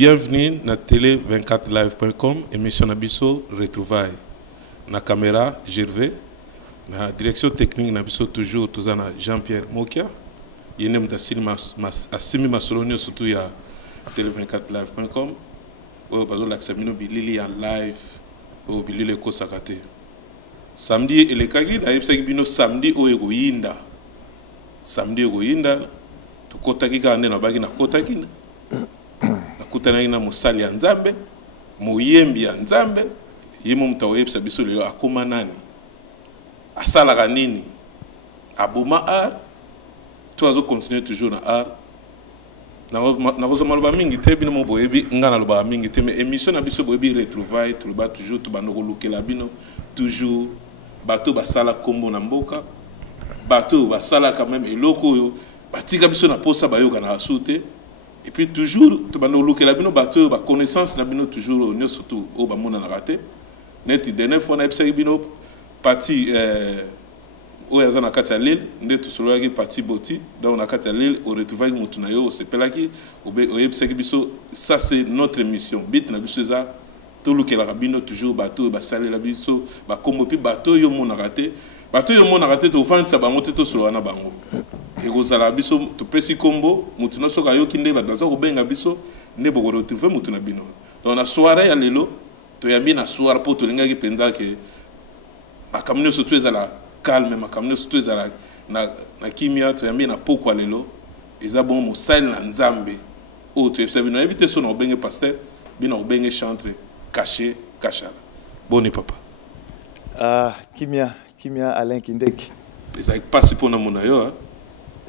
Bienvenue na télé24live.com, émission Nabiso Retrouvailles. Na caméra Gervais, na direction technique Nabiso toujours Tozana Jean-Pierre Mokia. Yenem da Assimi Masolonio surtout ya télé24live.com. Oyo bazo laksamino bilili en live, oyo bilili ko sakate. Samedi elekagi na yebsaki bino samedi oyo goyinda. Samedi goyinda to kotaki ka na bagi na kotaki. Nakutana ina musali ya Nzambe, muyembi ya Nzambe, yimo mutawebisa biso lelo akoma nani? Asalaka nini? Abuma art, tu azo continuer toujours na art. Na kozo maloba mingi te bino mo boyebi ngana loba mingi te mais émission na biso boyebi retrouvailles tout ba toujours to bando kolukela bino toujours bato basala kombo na mboka, bato basala quand même eloko yo batika biso na posa bayoka na asute. Et puis toujours, tu vas nous loquer la bino bateau, ba connaissance la bino toujours on surtout au ba mona na raté. Net dernière fois na epsaki bino parti o yaza na kati ya Lille, ndeto solo yaki parti boti, donc na kati ya Lille au retrouvailles mutuna yo sepelaki o epsaki biso ça c'est notre mission. Bit na biso za to loquer la bino toujours bateau ba salé la biso ba kombo pi bateau yo mona raté. Bateau yo mona raté to fanta bango te to solo na bango. Ekozala biso to pesi kombo mutuna soka yo kinde ba dazo ko benga biso ne boko retrouver mutuna bino. Donc na soirée ya lelo to yambi na soirée po to linga ki penza ke makamno surtout ezala calme makamno surtout ezala na kimia to yambi na poko lelo eza bon mosali na Nzambe o to yebisa bino ebite so na obenge pasteur bino obenge chantre caché cachala. Boni papa. Kimia Alain Kindeki. Ezali pas pour na mona yo hein.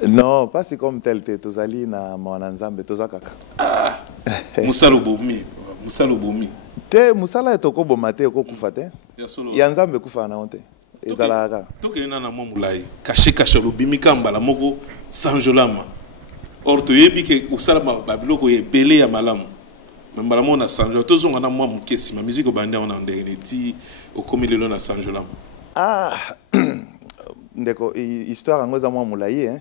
Non, pas si comme tel te tozali na mwana Nzambe tozakaka. Ah. Musalo bomi. Te musala etoko bomate ko kufa te. Ya Nzambe kufa na honte. Ezalaka. Toke na mo mulai. Caché lobimi kamba la moko sanjolama. Or to yebi ke usala babiloko ye belé ya malamu. Mbala mo na sanjola tozonga na mwa mukesi ma musique bande on ndenge ti okomilelo na sanjolama. Ndeko histoire ngoza mwa mulai hein.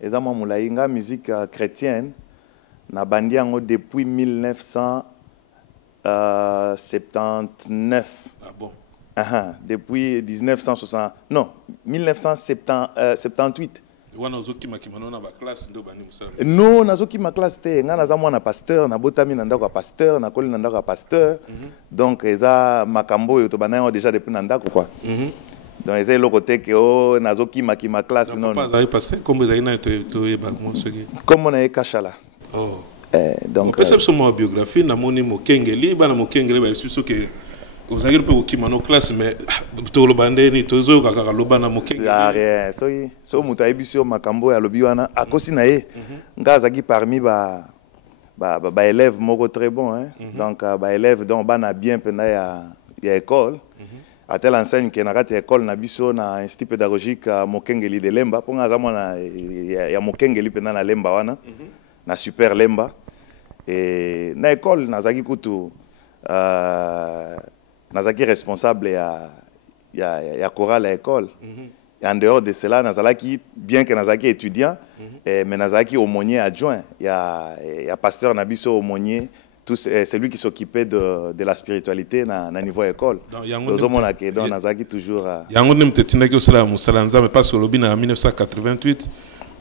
Eza mwa mulai nga musique chrétienne na bandi yango depuis 1979. Ah bon? Depuis 1960 non 1978. Wana ozoki makimano na ba classe ndo bani musala. Non nazoki ma classe te nga naza mwana pasteur na botami na ndako ya pasteur na koli na ndako ya pasteur. Donc eza makambo yo to banayo déjà depuis na ndako quoi. Donc eza le côté que oh nazoki ma classe non. Pas ça parce que comme ça ina to yeba mo soki. Comme on est Kachala. Oh. Donc perception mo biographie na moni mo kengeli bana mo kengeli ba biso ke ozaki pe okimano classe mais to lo bande ni to zo kaka lo bana mo kengeli. Rien so muta ebisio makambo ya lobi wana akosi na ye ngazaki parmi ba élèves moko très bon hein. Donc ba élèves donc bana bien pena ya école. À telle enseigne que na kati école na biso na institut pédagogique Mokengeli de Lemba pour nga zamona ya Mokengeli pena na Lemba wana na super Lemba et na école nazaki kutu nazaki responsable ya chorale à école et en dehors de cela nazalaki bien que nazaki étudiant mais nazaki aumônier adjoint ya pasteur na biso aumônier. C'est lui qui s'occupait de la spiritualité na niveau école. Donc nazaki toujours yango nemtetindaki osala musala Nzambe parce que lobi na 1988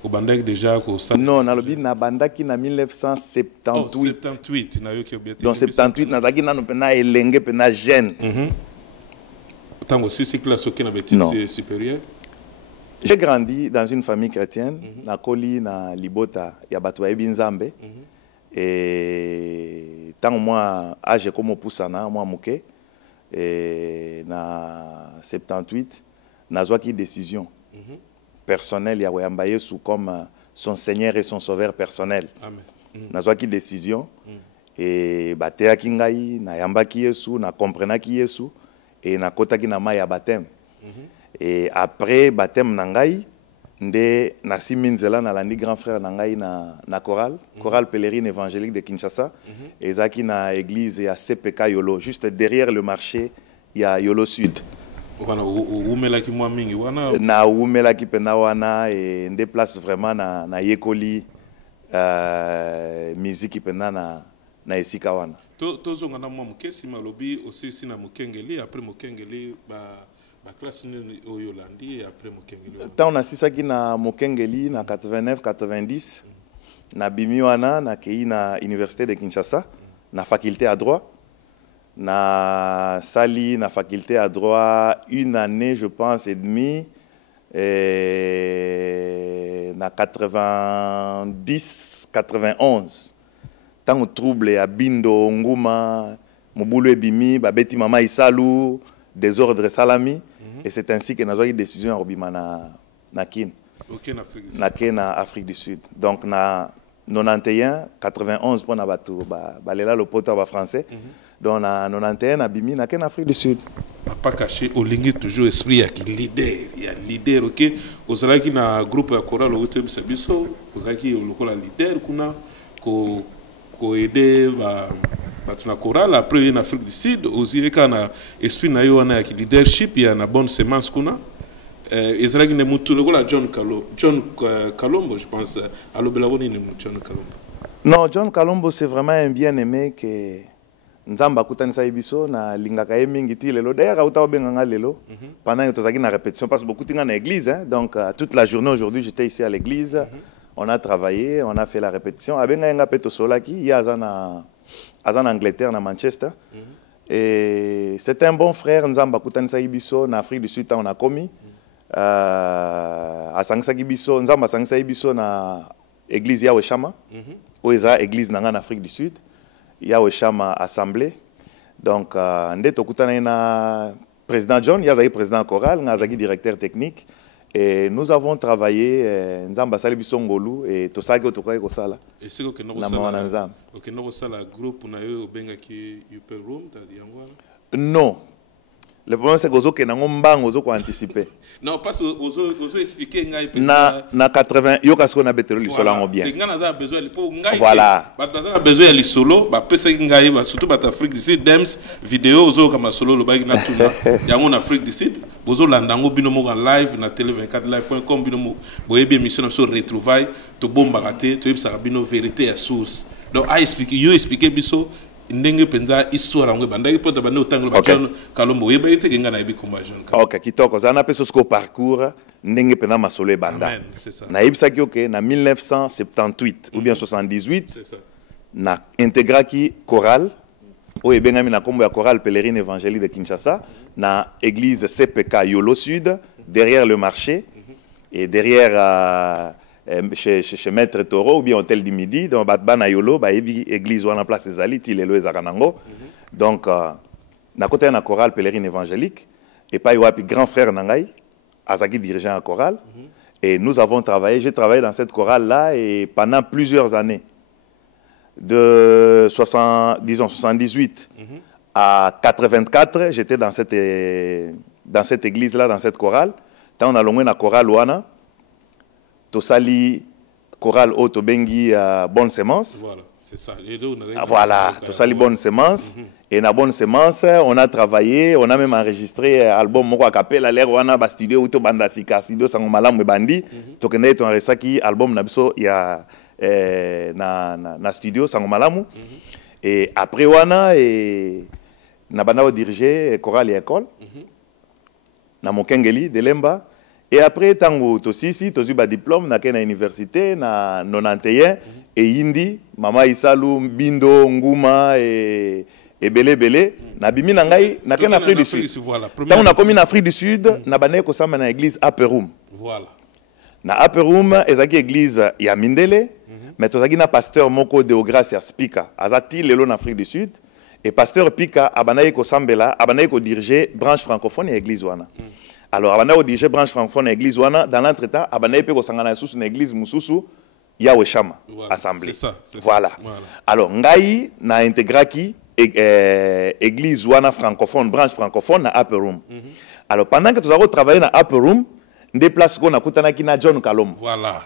au bandaki déjà ko non na lobi na bandaki na 1978. 78 na yoki obiete. Donc 78 nazaki nanu pena elenge pena jeune. Tango si classe ok na bêtise supérieure. J'ai grandi dans une famille chrétienne na koli na libota ya bato ya Nzambe. Et tant moi âge comme poussana moi moké et na 78 nazwaki décision personnelle ya wayamba Yesu comme son Seigneur et son Sauveur personnel. Amen. Nazwaki décision et bateaki ngai na yambaki Yesu na comprenaki Yesu et na kotaki na mai ya baptême. Et après baptême na ngai nde nasimi nzela na landi grand frère na ngai na chorale pèlerine évangélique de Kinshasa ezaki na église ya CPK Yolo juste derrière le marché ya Yolo Sud. Wana umelaki mwa mingi wana na umelaki pena wana et nde place vraiment na yekoli musique pena na esika wana. Tozonga na mwa mukesi malobi aussi sina mukengeli après mukengeli ba classe ni oyolandi après mukengeli. Tant on asisaki na mukengeli na 89 90 na bimi wana na kei na université de Kinshasa na faculté à droit na sali na faculté à droit une année je pense et demie na 90 91 tant trouble ya bindo nguma mobulu ebimi babeti mama isalu désordre salami et c'est ainsi que nazo une décision robima na kin na Afrique du Sud donc na 91 91 pour na bato balela le poto ba français donc na 91 abimi na kin Afrique du Sud. Pas caché au lingi toujours esprit ya leader OK ozalaki na groupe ya chorale au tembe sabiso ozalaki lokola leader kuna ko aider ba na chorale après en Afrique du Sud aussi kana esprit na yo na ya leadership ya na bonne semence kuna ezalaki ne mutu lokola John Kalombo je pense alobelaboni ne John Kalombo. Non, John Kalombo c'est vraiment un bien-aimé que Nzamba kutanisa biso na lingaka ye mingi ti lelo d'ailleurs auta benganga lelo pendant que tozaki na répétition parce que beaucoup tinga na église hein, donc toute la journée aujourd'hui j'étais ici à l'église on a travaillé on a fait la répétition abenga nga peto solaki ya azana Angleterre na Manchester et c'est un bon frère Nzamba kutanisa biso na Afrique du Sud on a commis asangisa biso Nzamba asangisa biso na église ya Weshama oeza église na en Afrique du Sud ya Chama assemblée donc ndé tokutana na président John yazaki président choral ngazaki directeur technique et nous avons travaillé nzamba sali bisongolu et tosaki otokai ko sala et c'est que no sala OK no sala groupe na yo benga ki upper room non. Le problème c'est que ozo ke nango mbango ozo ko anticiper. Non parce que ozo expliquer ngai na 80 yo kasko na betelo lisolo ngo bien. C'est ngana za besoin pour ngai. Voilà. Ba za besoin li solo ba pesa ngai ba surtout ba Afrique du Sud dems vidéo ozo kama solo lo ba na tuna. Yango na Afrique du Sud bozo landango bino mo live na tele24live.com bino mo boyebi émission so retrouvailles to bomba raté to yebisa bino vérité à source. Donc I expliquer biso ndenge penza histoire ngwe bandaki poto bande otango ba John Kalombo yeba ite kenga na yebi komba John Kalombo. OK, kitoko zana peso sko parcours ndenge penza masolo banda. Amen, c'est ça. Na yebisa ki OK na 1978 ou bien 78. C'est ça. Na intégraki chorale o ebengami na kombo ya chorale pèlerine évangélique de Kinshasa na église CPK Yolo Sud derrière le marché et derrière chez Maître Toro ou bien Hôtel du Midi dans Batbana Yolo ba église wana place ezali ti lelo ezakanango donc na côté na chorale pèlerine évangélique et pas wapi grand frère nangai azaki dirigeant à chorale et nous avons travaillé j'ai travaillé dans cette chorale là et pendant plusieurs années de 78 à 84 j'étais dans cette église là dans cette chorale tant on a longé na chorale wana tosali chorale auto bengi bonne semence. Voilà, c'est ça. Voilà, tosali bonne semence et na bonne semence, on a travaillé, on a même enregistré album moko a cappella l'air wana ba studio auto banda sika studio sango malamu bandi to kende to resaki album na biso ya na studio sango malamu et après wana et na banda diriger chorale école na Mokengeli de Lemba. Et après, tango tosisi, tozu ba diplôme na kena université na 91 et indi mama isalu bindo nguma et belé na bimi na ngai na kena Afrique du Sud. Tango na komi na Afrique du Sud na banaye ko samba na église Upper Room. Voilà. Na Upper Room ezaki église ya Mindele mais tozaki na pasteur moko de Gracia Spika azati lelo na Afrique du Sud et pasteur Pika abanaye ko sambela abanaye ko diriger branche francophone ya église wana. Alors, avant de diriger branche francophone église wana dans l'entretemps, abana pe ko sangana sous une église mususu ya Weshama assemblée. C'est ça, voilà. Alors, ngai na intégraki église wana francophone branche francophone na Upper Room. Alors, pendant que tu as travaillé na Upper Room, ndé place ko na kutana ki na John Kalombo. Voilà.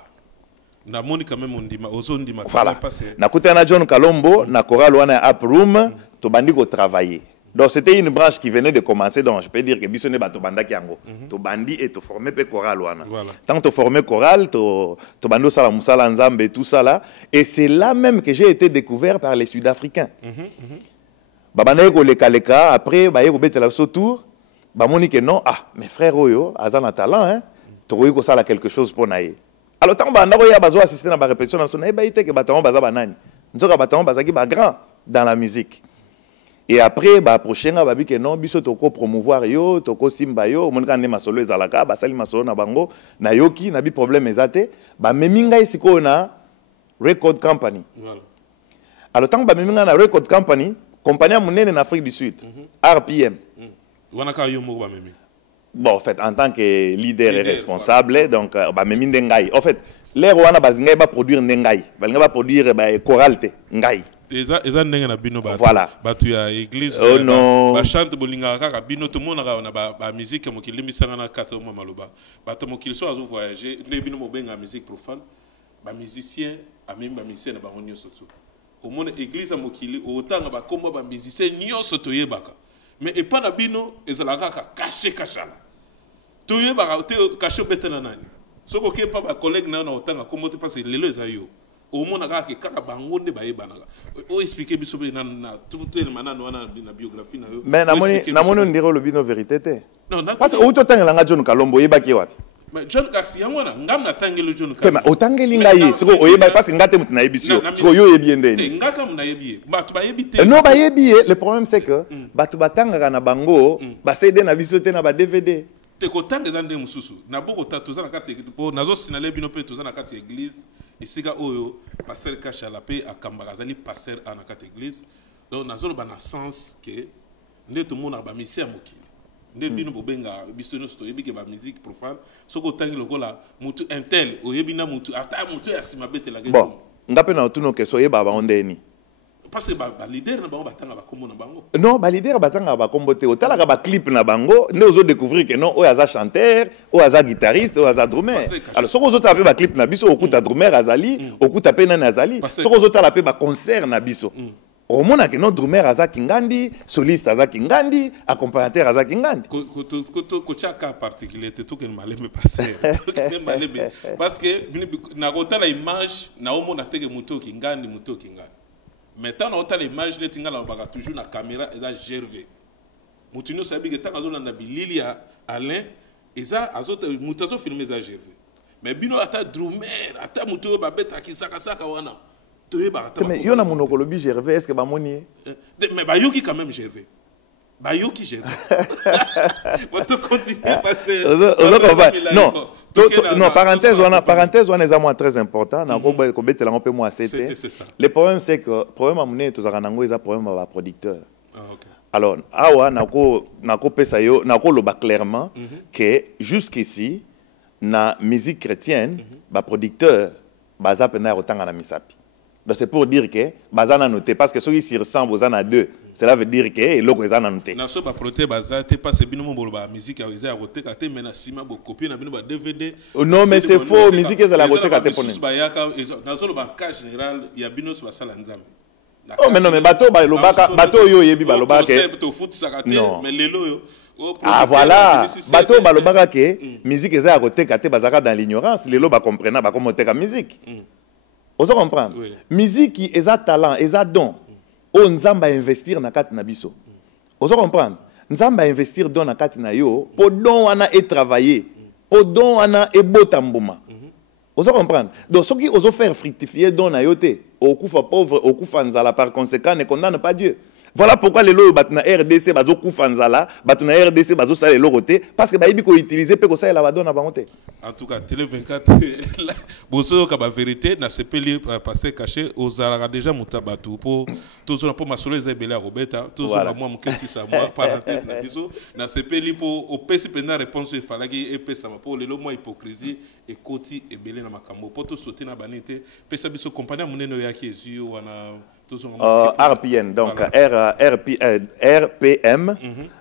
Na moni quand même ondima ozondima voilà. Na kutana John Kalombo na chorale wana Upper Room to bandi ko travailler. Donc c'était une branche qui venait de commencer, donc je peux dire que Bissonne ba to banda kiango. To bandi et to formé pe chorale wana. Tant to formé chorale, to bando sala musala nzambe et tout ça là, et c'est là même que j'ai été découvert par les Sud-Africains. Babanda ko leka après ba yeko betela so tour, ba moni que non, ah mes frères oyo azana talent hein. To ko sala quelque chose pour naïe. Alors tant banda ko ya bazo assister na ba répétition na so na ba ite que baton baza banani. Nzoka baton bazaki ba grand dans la musique. Et après, bah prochain babi que non, biso toko promouvoir yo, toko simba yo, mon kan ne masolo ezalaka, ba sali masolo na bango, na yoki na bi problème ezate, ba meminga isiko na record company. Voilà. Alors tant ba meminga na record company, compagnie monene en Afrique du Sud, RPM. Wanaka yo mo ba memi. Bon, en fait, en tant que leader et responsable, voilà. Donc ba memi ndengai. En fait, les wana bazinga ba produire ndengai, ba nga ba produire ba choralité ngai. Eza ndenge na bino ba voilà. Batu ya église ba chante bolinga kaka bino to mona na ba musique mo kilimisanga na kato mo maloba bato mo kilso azo voyager nde bino mo benga musique profane ba musicien amemi ba musicien na bango nyonso to au mona église mo kili otanga ba kombo ba musicien nyonso to yebaka mais et pas na bino ezala kaka caché kachala to yebaka te caché betena nani soko ke pa ba collègue na otanga kombo te parce lelo ezayo au monde a kaka bangonde ba yebanaka o expliquer biso be na tout le manano wana na biographie na yo mais na moni ndiro lo bino vérité te non parce que auto tangela nga John Kalombo yebaki wapi mais John Kasi yangwana ngam na tangelo John Kalombo tema otangeli ngai siko oyeba parce que ngate mutu na yebisio siko yo yebi ndeni ngaka muna yebi batu ba yebi te non ba yebi le problème c'est que batu batanga na bango ba CD na biso te na ba DVD te ko tanga zande mususu na boko tatoza na kati po nazo sinale bino pe toza na kati église esika oyo pasteur Kachala pe akambaka azali pasteur na kati église donc nazo ba na sens que nde to mona ba misi ya mokili nde bino bobenga biso no sto yebike ba musique profane soko tangi lokola mutu intel oyebina mutu ata mutu ya sima betela ke bon ngape na tuno ke so yeba ba ondeni parce que ba leader na bango batanga ba kombo na bango non ba leader batanga ba kombo te otala ka ba clip na bango ne ozo découvrir que non oyo aza chanteur oyo aza guitariste oyo aza drummer alors soko ozo tala pe ba clip na biso okuta drummer azali okuta pe nani azali soko ozo tala pe ba concert na biso au mona que non drummer aza kingandi soliste aza kingandi accompagnateur aza kingandi ko chaka particulier te to ken malembe passer to ken malembe parce que na kota la image na omona teke muto kingandi maintenant on a l'image de tinga la baga toujours na caméra eza Gervais mutino sabi que tanga zona na bililia Alain eza azote mutazo filmer eza Gervais mais bino ata drummer ata muto ba beta kisaka saka wana to yeba ata mais yo na monoko lobi Gervais est-ce que ba moni mais ba yoki quand même Gervais ba yoki Gervais on te continue passer non non parenthèse wana eza moi très important na ko betela ngo pe moi c'était le problème c'est que problème amune to zaka nango eza problème ba producteur alors awa nako pesa yo nako loba clairement que jusqu'ici na musique chrétienne ba producteur baza pena rotanga na misapi donc c'est pour dire que bazana noté parce que ceux qui s'y ressemblent aux ana deux cela veut dire que loko ezana noté na so ba proté bazate parce bino mo ba musique ya eza roté katé mais na sima bo copie na bino ba DVD non mais c'est faux musique ezala roté katé pone ba yaka na so ba cas général ya bino so ba sala nzambe oh mais non mais bato ba lobaka bato yo yebi ba lobaka concept to foot sakaté mais lelo yo ah voilà bato ba lobaka ke musique ezala roté katé bazaka dans l'ignorance lelo ba comprendre ba comment teka musique ozo comprendre oui. Musique qui est un talent est un don o nzamba investir na kati na biso ozo comprendre nzamba investir don na kati na yo po don wana et travailler po don wana et botambuma ozo comprendre donc ce qui ozo faire fructifier don na yo te okufa pauvre okufa nzala par conséquent ne condamne pas Dieu. Voilà pourquoi les lois batna RDC bazo kufanzala batna RDC bazo sala les logoté parce que bayibi ko utiliser pe ko sala la badona bangote. En tout cas télé 24 boso ka ba vérité na sepeli passé caché aux ara déjà mutabatu pour tous on pour masolo ezebele a robeta tous on moi mukesi sa moi parenthèse na biso na sepeli pour au pesi pena réponse il fallait et pesa pour les lo moi hypocrisie et koti ebele na makambo pour tout sauter na banité pesa biso compagnie muneno yaki ezio wana RPN donc RPM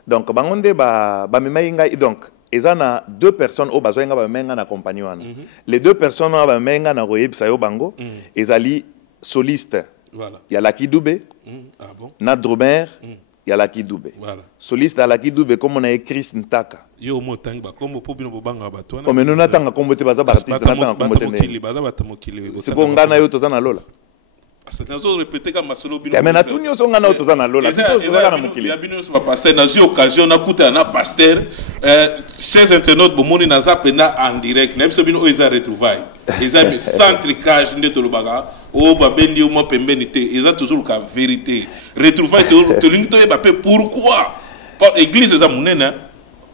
donc bangonde ba memenga donc ezana deux personnes au bazoenga ba memenga na compagnie wana les deux personnes ba memenga na royebisa yo bango ezali soliste voilà il y a Lucky Dubé ah bon na drummer il y a Lucky Dube. Voilà. Soliste à Lucky Dube, comme on a écrit Chris Ntaka. Yo mo tanga comme pour bino bobanga bato. Mais nous n'attendons pas combattre baza artiste, n'attendons pas combattre. C'est qu'on gagne yo tozana lola. Nazo répéter comme masolo bino. Mais na tout nyo so ngana tozana lola. Biso tozana na mokili. Ya bino so passer na zi occasion na kuta na pasteur chez internautes bomoni na zapenda en direct. Na biso bino oza retrouvailles. Eza mi centricage nde tolobaga o babendi o mo pembeni te. Eza toujours la vérité. Retrouvailles to lingi to e ba pe pourquoi? Par église eza munena.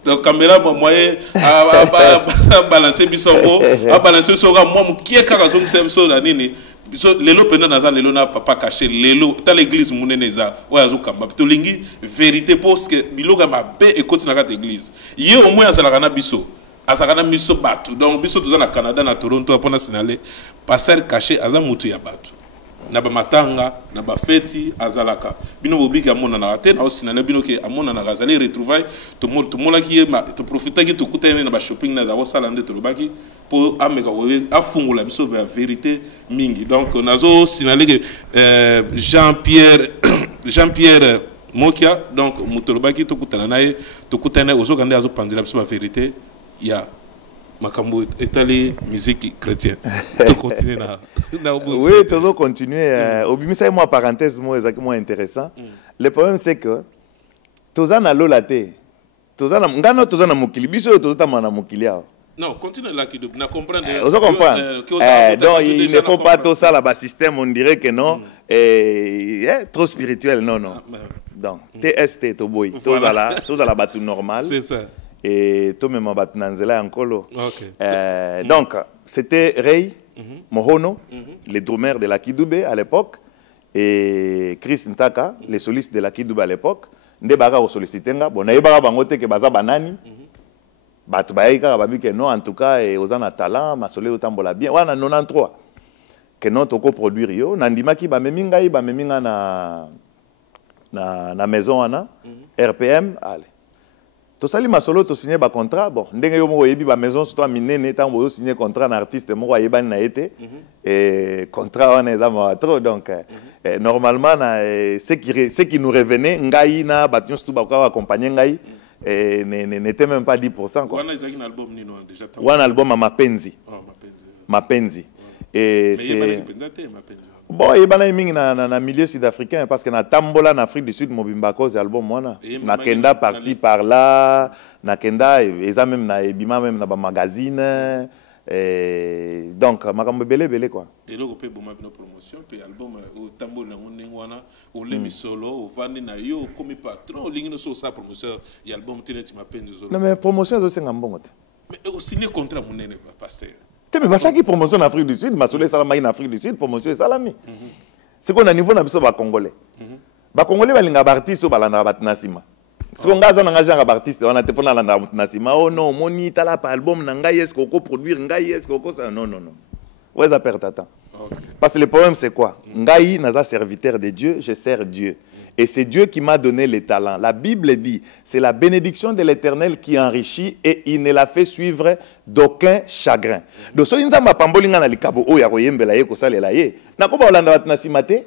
La caméra moyen a balancer bisongo, a balancer soga moi mu kieka ka zongi semso la nini. So lelo penda naza lelo na papa caché lelo ta l'église muneneza oya zo kamba to lingi vérité parce que biloga mabe et continue na l'église. Yé au moins azala kana biso. Azala miso batu. Donc biso toza na Canada na Toronto apona sinale passer caché aza mutu ya batu. Na ba matanga na ba feti azalaka bino bobiki amona na te na osinana bino ke amona na gazali retrouvaille to mola ki to profiter ki to kutene na ba shopping na za osala nde to lobaki pour ameka we afungula biso ba vérité mingi. Donc nazo sinale que Jean-Pierre Mokia donc mutolobaki to kutana naye to kutene ozokande azo pandila biso ba vérité ya Makambo étalé musique chrétienne. Tu continues là. Oui, tu dois continuer. Obimisa moi parenthèse moi exactement intéressant. Le problème c'est que tozana lolate. Tozana ngano tozana mokili biso tozana na mokili. Non, continue là qui doit comprendre. Vous comprenez. Donc il ne faut pas tout ça là-bas système on dirait que non trop spirituel non. Donc TST to boy. Tozala batu normal. C'est ça. Et tout même Batnanzela Ankolo. Donc, c'était Ray Mohono, le drummer de Lucky Dube à l'époque, et Chris Ntaka, le soliste de Lucky Dube à l'époque. Nde baga au sollicitenga, bon na yeba bangote ke baza banani. Batu baika babi que non en tout cas et ozana talent, masole otambola bien. Wana 93. Que non toko produire yo, nandimaki ba meminga na maison ana RPM, allez. To sali masolo to signé ba contrat bon ndenge yo mo yebi ba maison surtout minene tant bo signé contrat na artiste mo yeba na été et contrat on est à trop donc normalement ce qui nous revenait ngai na batyon surtout ba ko accompagner ngai n'était même pas 10% quoi. Wana izaki na album nino déjà tant. Wana album à Mapenzi. Mapenzi. Et c'est bon, il y a un milieu sud-africain parce que na tambola en Afrique du Sud, mobimba cause album moi na kenda par-ci par-là, na kenda et ça même na ebima même na ba magazine donc makambo belé quoi. Et là on peut bomba une promotion puis album au tambola ngwana au lemi solo au vandi na yo comme patron lingino so sa promotion et album tineti mapenzi solo. Non mais promotion zo senga mbongo. Mais au signer contrat munene pasteur. Mais parce que promotion en Afrique du Sud, Masolé Salama en Afrique du Sud, promotion Salami. C'est qu'on a niveau na biso ba Congolais. Ba Congolais balinga ba artiste balanda ba Nasima. Si on gaza na ngajanga ba artiste on a téléphone na landa Nasima. Oh non, moni tala pa album na ngai est-ce qu'on produire ngai est-ce qu'on ça non. Ouais ça perd ta temps. Parce que le problème c'est quoi? Ngai naza serviteur de Dieu, je sers Dieu. Et c'est Dieu qui m'a donné les talents. La Bible dit, c'est la bénédiction de l'Éternel qui enrichit et il ne la fait suivre d'aucun chagrin. Donc, si vous avez pambolinga na likabo o ya koyembela ye kosalela ye, nako ba olanda bat nasimate.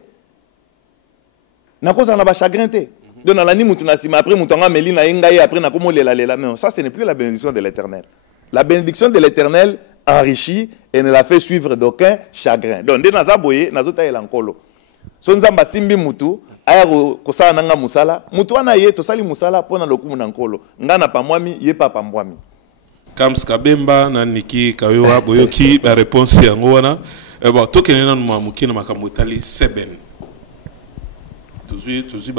Nako za na ba chagrin te. Donc, na ni mutu nasima après mutu nga meli na yenga ye après nako mo lela. Mais ça ce n'est plus la bénédiction de l'Éternel. La bénédiction de l'Éternel enrichit et ne la fait suivre d'aucun chagrin. Donc, de naza boye nazota elankolo. So nzamba simbi mutu aya kosala nanga musala mutu wana ye tosali musala pona lokumu na nkolo ngana pamwami ye papa mbwami Kams Kabemba na Niki Kayowa boyoki ba réponse yango wana bon tokene na mamuki na makambo tali seben toujours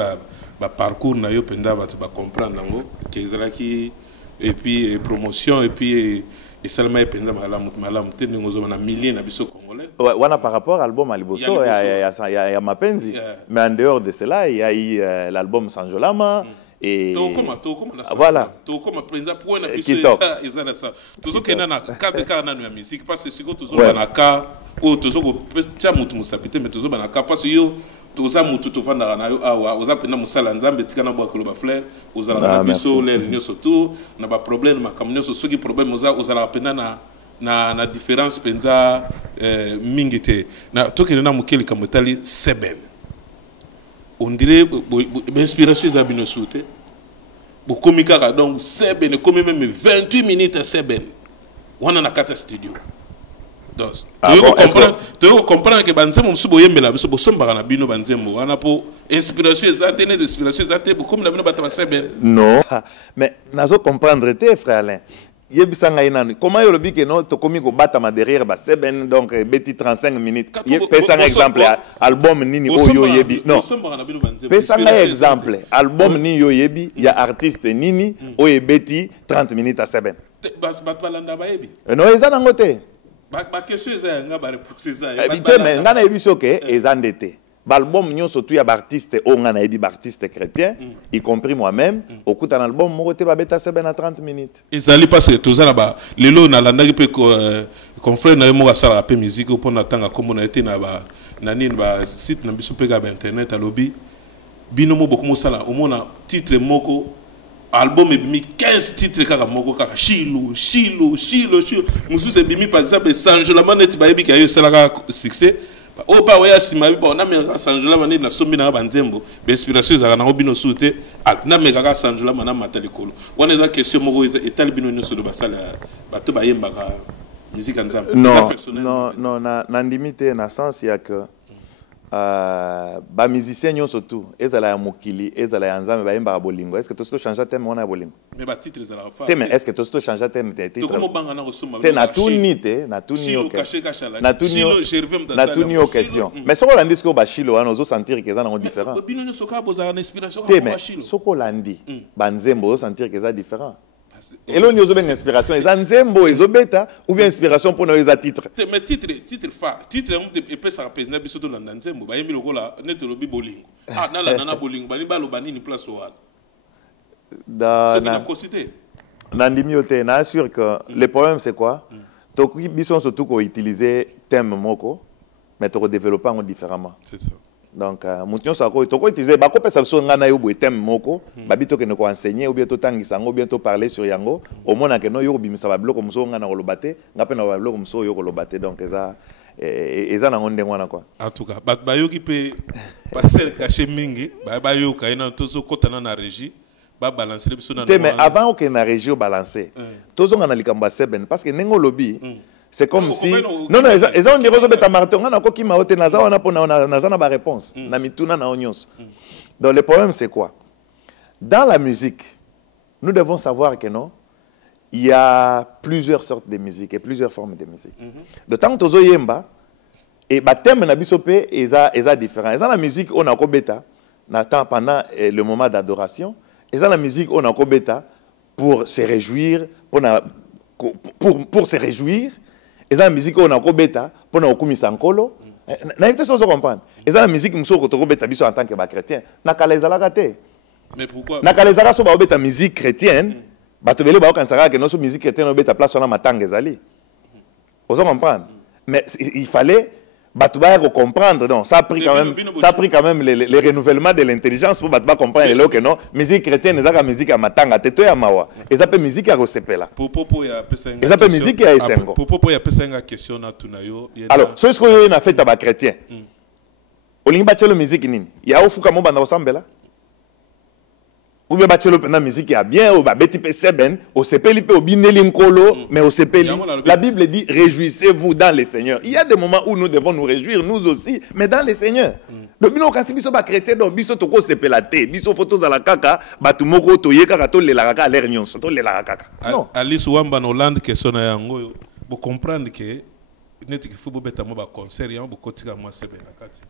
ba parcours na yo penda ba comprendre nango ke ezalaki et puis promotion et puis et seulement penda malamu te ngozo na milliers na biso congolais. Wana par rapport à l'album Aliboso, il y a Mapenzi. Mais en dehors de cela, il y a eu l'album Sanjolama. Et voilà. Toujours qu'il y a quatre cas de musique, parce que si vous avez un cas, ou toujours que vous avez mais toujours un cas, parce que tous les gens qui ont appris à musala nzambe tika na bwa koloba fleur uzala biso le nyoso tout na ba problème makamnyo so soki problème uzala pena na différence penza mingite na tokene na mukeli kamotali seben on dirait l'inspiration est bien soute. Beaucoup de donc c'est comme même 28 minutes c'est ben. On a 4 studios. Donc tu comprends que banzemo msuboye mela biso bosomba na bino banzemo wana po inspiration ezate ne inspiration ezate beaucoup na bino bataba c'est ben. Non, mais nazo comprendre te frère Alain. Yebisanga inani comment yo lobi que non to komi ko batama derrière ba c'est ben donc beti 35 minutes. Pesanga exemple album nini o yo yebi. Non. Pesanga exemple album ni yo yebi ya artiste nini o yebeti 30 minutes à seben. Batbalanda ba yebi. Non ezana ngote. Ba question eza nga ba réponse eza. Habité mais ngana yebi soke ezandete. L'album nous surtout y a artiste on a des artistes chrétiens y compris moi-même au coup d'un album moi te babeta c'est ben à 30 minutes et ça li parce que tout ça là-bas les lots na landa peut confrère na mo sala pe musique pour na tanga comme on a été na ba nani ba site na biso pe ga internet à lobby bino mo beaucoup mo sala au moins titre moko album et bimi 15 titres kaka moko kaka chilo musu c'est bimi par exemple Sanjolama net ba yebi ka yo sala succès o ba oya sima bi na me Sanjola mani na sombi na banzembo be inspiration za na obino sute na me kaka Sanjola mana matalikolo wana eza question moko eza etali bino nyoso do basala bato ba yemba ka musique nzambe non na ndimite na sens ya que ba musicien nyoso tu ezala ya mokili ezala ya nzambe ba yemba bolingo est-ce que to changer thème wana ya bolingo mais ba titre za la fa thème est-ce que to changer thème de titre to como banga na kosoma na tunite na tunio question mais soko landi ko ba chilo wana ozo sentir que ça na différent bino nyoso ka boza na inspiration ka ba chilo soko landi banzembo ozo sentir que ça différent. Et là, nous avons une inspiration. Ils ont nzembo, ils ont bêta, ou bien inspiration pour nous les titres. Mais titre phare, titre et puis ça rappelle n'a biso de la nzembo. Bah yemi lokola net lobi bolingo. Ah na la nana bolingo. Bah ni ba lo bani ni place au. Da na cosité. Nandimiote, na sûr que le problème c'est quoi? Donc biso surtout qu'on utiliser thème moko, mais to développer en différemment. C'est ça. Donc mutinyo sako to ko utiliser ba ko pesa biso ngana yo bo thème moko, ba bito ke ne ko enseigner ou bien to tangisa ngo bien to parler sur yango, au mona ke no yo bimisa ba bloko muso ngana ko lobate, ngape na ba bloko muso yo ko lobate donc eza na ngonde ngwana quoi. En tout cas, ba yo ki pe passer caché mingi, ba yo ka ina to so kotana na régie, ba balancer biso na. Mais avant que na régie o balancer, to zo ngana likamba seben parce que nengo lobby c'est comme si non ils ont dit que beta marathon on a ko kima ote naza wana pona naza na ba réponse na mituna na onyos. Donc le problème c'est quoi? Dans la musique, nous devons savoir que non, il y a plusieurs sortes de musique et plusieurs formes de musique. De tant que tozo yemba et ba thème na biso pe eza différent. Eza la musique on a ko beta n'attend pendant le moment d'adoration. Eza la musique on a ko beta pour se réjouir pour se réjouir. Et la musique on a kobeta pour na okumisa nkolo na éviter ça comprendre et la musique muso ko to kobeta biso en tant que ba chrétien na kalezala kate mais pourquoi na kalezala so ba obeta musique chrétienne ba to bele ba okansaka que no so musique chrétienne obeta place na matanga ezali vous comprendre mais il fallait Batouba comprendre, donc ça a pris quand même les renouvellements de l'intelligence pour Batouba comprendre que non, musique chrétienne, c'est la musique à matanga, teto ya mawa, et ça peut musique à rosepela. Et ça peut musique à esengo. Popo ya pesa nga question na tunayo. Alors, ce que a fait à chrétien. Olingi bachelo musique nini? Ya ofuka mo banda osambela. Ou bien bachelo na musique ya bien ou ba beti pe seben, o sepeli pe obineli nkolo, mais o sepeli. La Bible dit réjouissez-vous dans le Seigneur. Il y a des moments où nous devons nous réjouir nous aussi, mais dans le Seigneur. Le bino kasi biso ba chrétien donc biso toko sepela te, biso photos za la kaka, batu moko to yeka to le la kaka l'air nyonso, to le la kaka. Non. Alice Wamba no land question na yango, bo comprendre que net ki fu bo beta mo ba concert ya bo kotika mo sebela kati.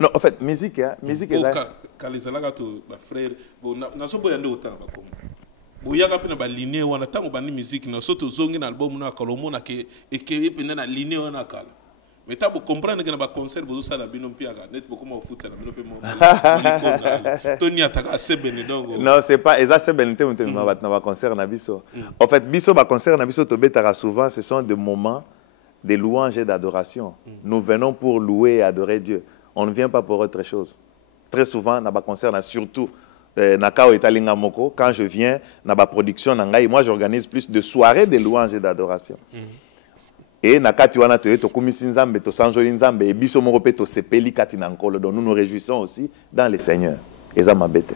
Non, en fait, musique est là. Quand les alagato, ma frère, bon, na so boyande autant ba comme. Boyaga pe na ba ligne wana tango ba ni musique na so to zongi na album na kalomo na ke e ke pe na ligne wana kala. Mais ta bo comprendre que na ba concert bo ça la bino piaga net bo comme au foot na bino pe mo. Tony ataka sebene donc. Non, c'est pas exactement te na ba concert na biso. En fait, biso ba concert na biso to betara souvent ce sont des moments de louange et d'adoration. Nous venons pour louer et adorer Dieu. On ne vient pas pour autre chose. Très souvent, na ba concert, surtout Nakao Italinga Moko, quand je viens, na ba production, moi j'organise plus de soirées de louanges et d'adoration. et na kati wana to kumisi nzambe to sanjoli nzambe et biso moko pe to sepeli kati na nkolo. Donc nous nous réjouissons aussi dans le Seigneur. Eza mabete.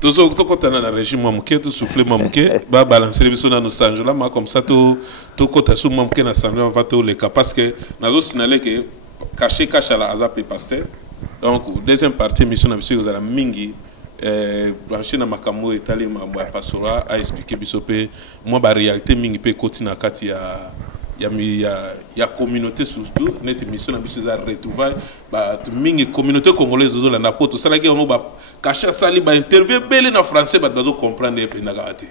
Toujours quand on a le régime mamouké, tout souffler mamouké, bah balancer les bisous dans nos sanjola, mais comme ça tout quand on mamouké na sanjola on va tout les cas parce que nous avons signalé que caché à la azap pasteur. Donc deuxième partie mission na bisou vous avez mingi branché na makambo itali ma pastora a expliqué bisou pe moi ba réalité mingi pe continue na kati ya communauté surtout net mission na biso za retrouver ba mingi communauté congolaise zo la na poto sala ki on ba cacher sali ba interview belé na français ba dozo comprendre e penda kati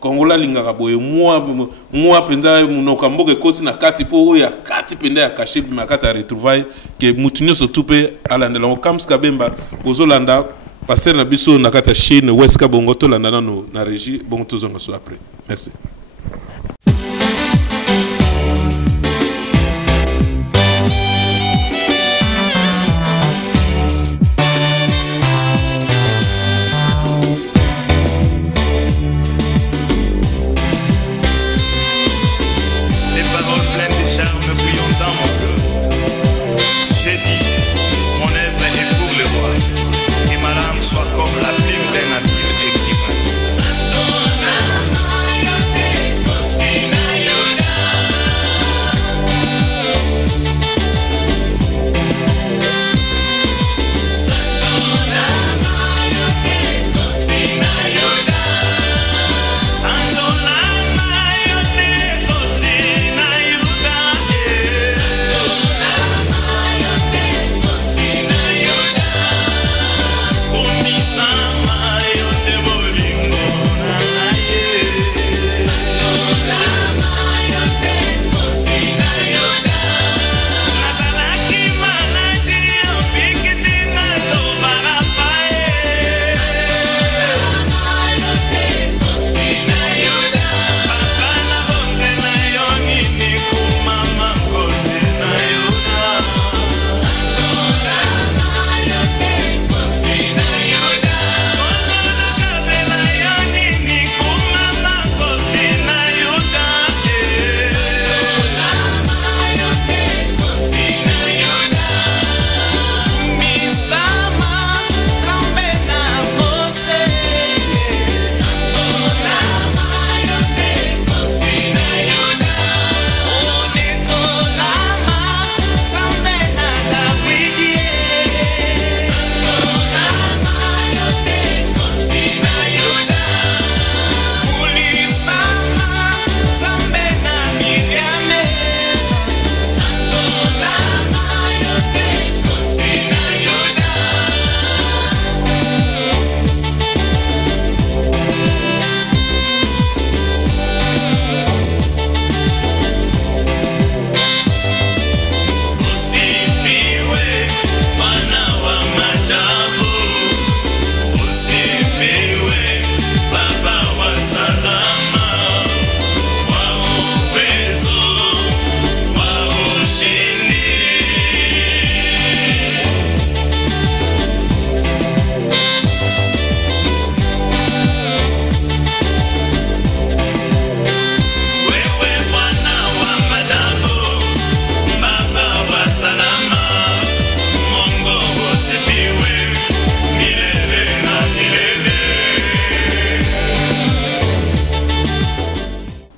kongola linga boye moi penda munoka mboke kosi na kati po ya kati penda ya cacher na kati ya retrouver que mutunyo surtout pe alanda la kams kabemba ozolanda passer na biso na kati ya Chine West Kabongo to landa na régie bon tozonga so après merci.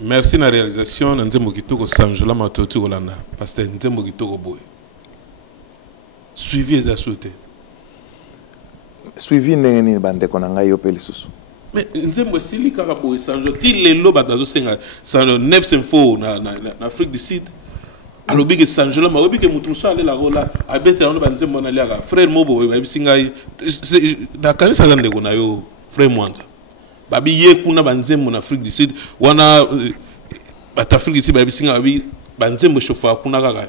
Merci na réalisation na nzembo kitoko sanjola matoti kolanda parce que nzembo kitoko boy. Suivi eza sauté. Suivi neni bande konanga yo peli susu. Mais nzembo sili kaka boy sanjo ti lelo batazo senga sanjo 9 info na Afrique du Sud. alobi ke sanjola ma obi ke mutu so ale la rola abete na ba nzembo na liaka frère mobo ba bisinga na kanisa ngande ko na yo frère Mwanza babi ye kuna ba nzembo na Afrique du Sud wana ba Afrique du Sud ba bisinga babi ba nzembo shofa kuna kaka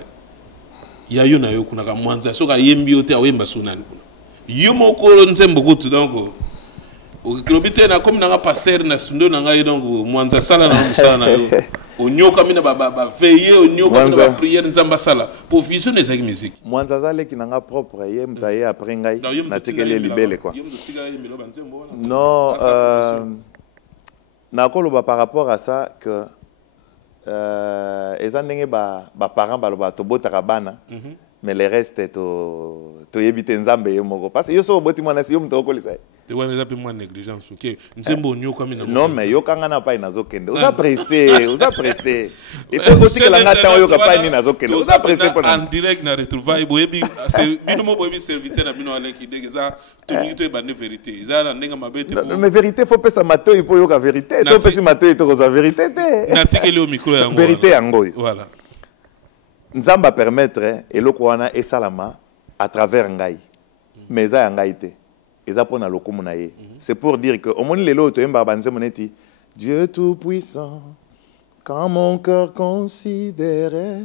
ya yo na yo kuna ka Mwanza so ka yembi yote awemba sunani kuna yo moko nzembo kutu donc kilomita na comme na passer na sundo na ngai donc Mwanza sala na musala na yo onyoka mina ba veiller onyoka mina ba prière nzamba sala pour vision des musique Mwanza zale ki nanga propre ye mtaye après ngai na tekele libele quoi non na koloba par rapport à ça que eza ndenge parents baloba tobotaka bana mais le reste toyebi te nzambe ye moko parce que yo so oboti mwana si yo mutu okolisa ye te wana eza pe mwa négligence ok nzembo onyokami na non mais yokanga na pai nazokende oza pressé il faut otikelanga ntango oyoka pai nini nazokende oza pressé mpona en direct na retrouvaille boyebi bino mo boyebi serviteur na bino aleki ndenge eza tolingi toyeba nde vérité eza na ndenge mabe te mais vérité faut pesa matoi mpo oyoka vérité so opesi matoi tokozwa vérité te natikeli yo micro yango vérité yango oyo voilà nzambe apermettre eloko wana esalama à travers ngai mais eza ya ngai te eza mpo na lokumu na ye c'est pour dire que omoni lelo oyo toyembaka banzembo neti Dieu tout puissant quand mon cœur considérait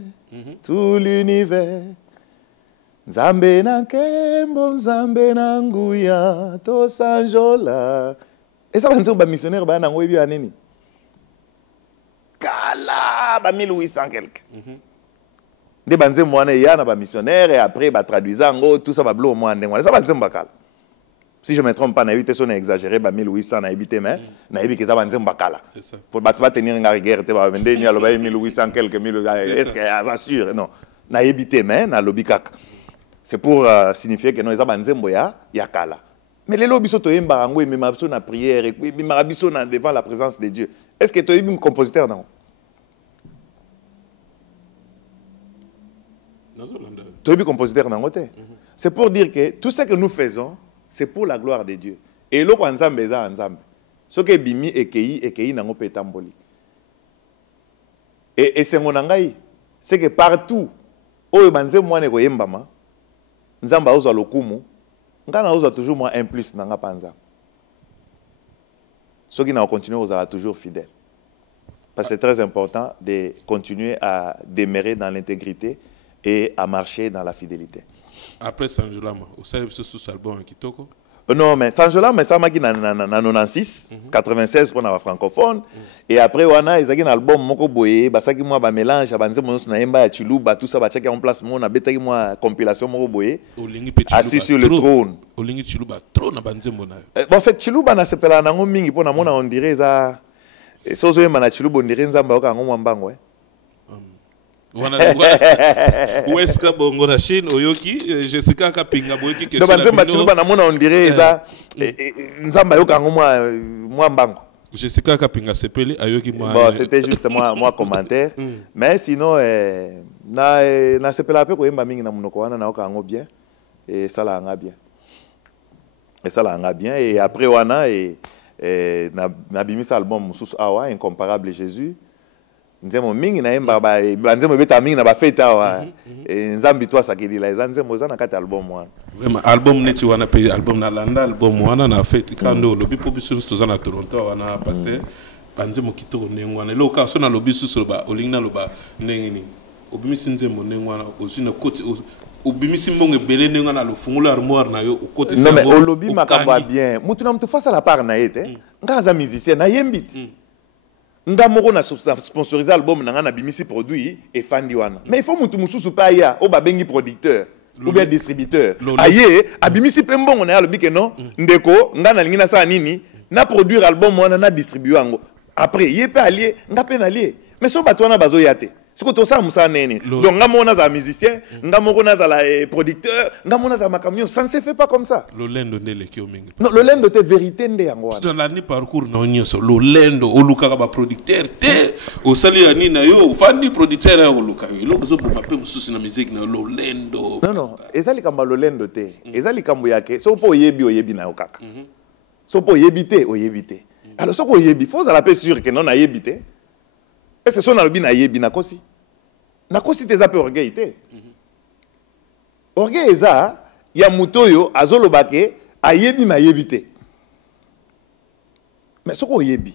tout l'univers nzambe na nkembo nzambe na nguya tosanjola eza banzembo bamissionnaire baya nango oyebi ya nini kala ba 1800 quelque nde banzembo wana eya na bamissionnaire et après batraduisa yango tout ça bablo mwa ndenge wana eza banzembo bakala si je me trompe pas nayebi te so na exagéré ba 1800 nayebi te mais nayebi ke eza banzembo bakala pour bato batenir nga rigueur te babende ni aloba 1800 quelque mille est-ce que aza sûr non nayebi te mais nalobi kaka c'est pour signifier que non eza banzembo ya kala mais lelo biso toyembaka yango emema biso na prière ememaka biso na devant la présence de Dieu est-ce que toyebi compositeur nango toyebi compositeur nango te c'est pour dire que tout ce que nous faisons c'est pour la gloire de Dieu et eloko ya nzambe eza ya nzambe soki ebimi ekei nango mpe etamboli et esengo na ngai c'est que partout oyo banzembo wana ekoyembama nzambe aozwa lokumu ngai naozwa toujours moi un plus na nga mpa nzambe soki na okontinue kozala toujours fidèle parce que c'est très important de continuer à demeurer dans l'intégrité et à marcher dans la fidélité. Après Sanjolama, vous savez ce sous album Kitoko? Non, mais Sanjolama, ça m'a dit na 96, 96 pour la francophone. Et après, on a un album moko boye, basaki moi ba mélange, abanze mon na yemba ya Chiluba, tout ça ba checker en place mon na betaki moi compilation moko boye. Assis sur le trône. Olingi Chiluba trône na banze mona. Bon en fait Chiluba na sepela nango mingi pona mona on dirait ça sozo yemba na Chiluba on dirait nzamba oka ngo mwambango Weska bongo na Chine oyoki Jessica Kapinga boyoki question na bino. Chiluba na mona on dirait ça nzamba yoka ngo mwambango. Jessica Kapinga sepeli ayoki moi. Bon, c'était juste moi commentaire. Mais sinon na sepela pe ko yemba mingi na munoko wana na oka ngo bien et ça la nga bien. Et ça la nga bien et après wana et na bimisa album sous awa incomparable Jésus. Nzembo mingi na yemba ba nzembo beta mingi na ba fete awa nzambi to sakeli la nzembo za na kati album wana vraiment album neti wana pe album na landa album wana na fete kando lobi publicité to za na Toronto wana passé banzembo kitoko nengwana lo ka so na lobi susu ba olingna loba ndengeni obimisi nzembo nengwana osina côté obimisi mbonge belé nengwana lo fungula armoire na yo côté ça non mais olobi makamba bien mutu na mutu face à la part na yete ngaza musicien na yembiti nga moko na sponsoriser album na nga na bimisi produit et fandi wana mais il faut mutu mususu pa ya o ba bengi producteur ou bien distributeur aye abimisi pe mbongo na ya lobi ke non ndeko nga na lingi na sa nini na produire album wana na distribuer yango après ye pe allié nga pe na lié mais so bato wana bazo yate siko to sa musa neni donc nga mona za musicien nga moko na za la producteur nga mona za makamio ça ne se fait pas comme ça lolendo ndele kio mingi non lolendo te vérité nde yango wana dans la parcours na onyoso lolendo oluka ba producteur te osali ya nina yo fandi producteur ya oluka yo lo zo boma pe mususu na musique na lolendo non ezali kamba lolendo te ezali kambo yake so po oyebi na yo kaka so po oyebi te alors so ko oyebi faut ça la paix sûr que non na yebi te est-ce que son alobi na yebi na kosi te za pe orgueil te orgueil eza ya mutoyo azoloba ke ayebi ma yebi te mais soko oyebi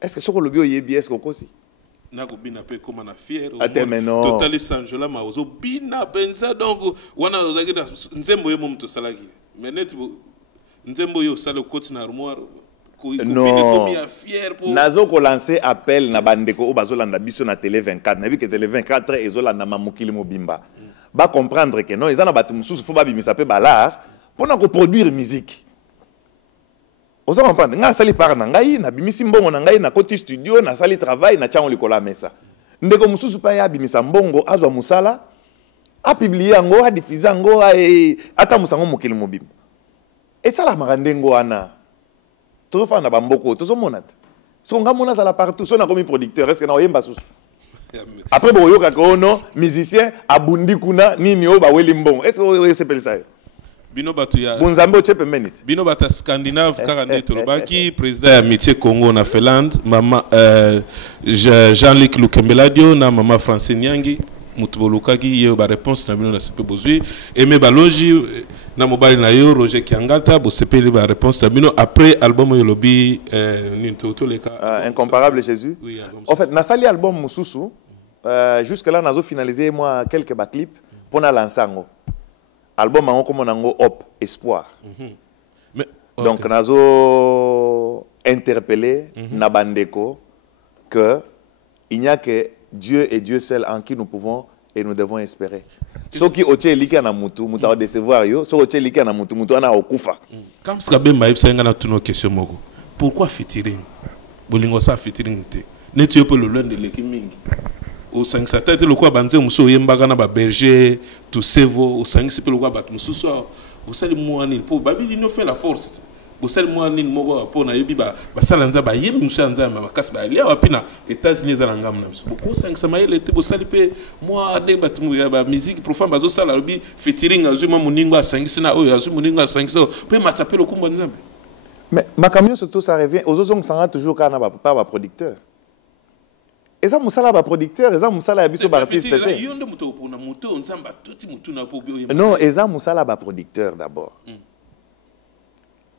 est-ce que soko lobi oyebi est-ce que kosi nako bina pe comme na fier totally sanjola ma ozo bina benza donc wana ozaki da nzembo yo moto salaki mais net nzembo yo sala koti na armoire non nazo ko lancer appel na bandeko o bazolanda biso na télé 24 na bi que télé 24 ezolanda mamukili mobimba ba comprendre que non ezana batu mususu fo ba bimisa pe balar pona ko produire musique Ozo comprendre nga sali par na ngai na bimisi mbongo na ngai na koti studio na sali travail na chango likola mesa ndeko mususu pa ya bimisa mbongo azwa musala a publier ngo a diffuser ngo ata musango mokili mobimba esala makandengo wana tozo fa na bamboko tozo monate so nga mona sala partout so na komi producteur est-ce que na oyemba susu après boyoka ko no musicien abundi kuna nini o ba weli mbongo est-ce que c'est ça Bino batu ya Bunzambe ochepe menit. Bino bata Scandinave kaka tolobaki président ya métier Congo na Finlande mama Jean-Luc Lukembeladio na mama Francine Nyangi mutubolukaki ye ba réponse na bino na sepe bozui Aimé Balogi na mobile na yo Roger Kiangata bo sepe ba réponse na bino après album yo lobi ni toto leka Incomparable Jésus. Oui, en fait na sali album mususu jusque là nazo finaliser moi quelques ba clips pour na lancer ngo. Album mango comme nango Hop Espoir. Mais, okay. Donc nazo interpellé Nabandeko que il n'y a que Dieu et Dieu seul en qui nous pouvons et nous devons espérer. Ce qui oche lika na mutu muta décevoir yo, so oche lika na mutu ana okufa. Comme ça ben maïb ça ngana tuno question moko. Pourquoi featuring? Bolingo sa featuring te. Neti yo pe le lende leki mingi. Au 5 sa tête le quoi banze muso yembaga na ba berger tout sevo au 5 c'est le quoi bat muso so au sali moani pour babili no fait la force au sali moani moko pour na yebi ba salanza ba yem muso anza ma kas ba lia wapina États-Unis za ngam na muso beaucoup 5 sa maile te bo sali pe moi de bat mu ba musique profane bazo sala bi featuring azuma muningo a 5 sina oyo azuma muningo a 5 so pe matapelo kumba nzambe mais ma camion surtout ça revient aux autres sanga toujours kana ba pas producteur. Et ça, Moussala va producteur, et ça, Moussala va biso artiste. Non, et ça, Moussala va producteur d'abord.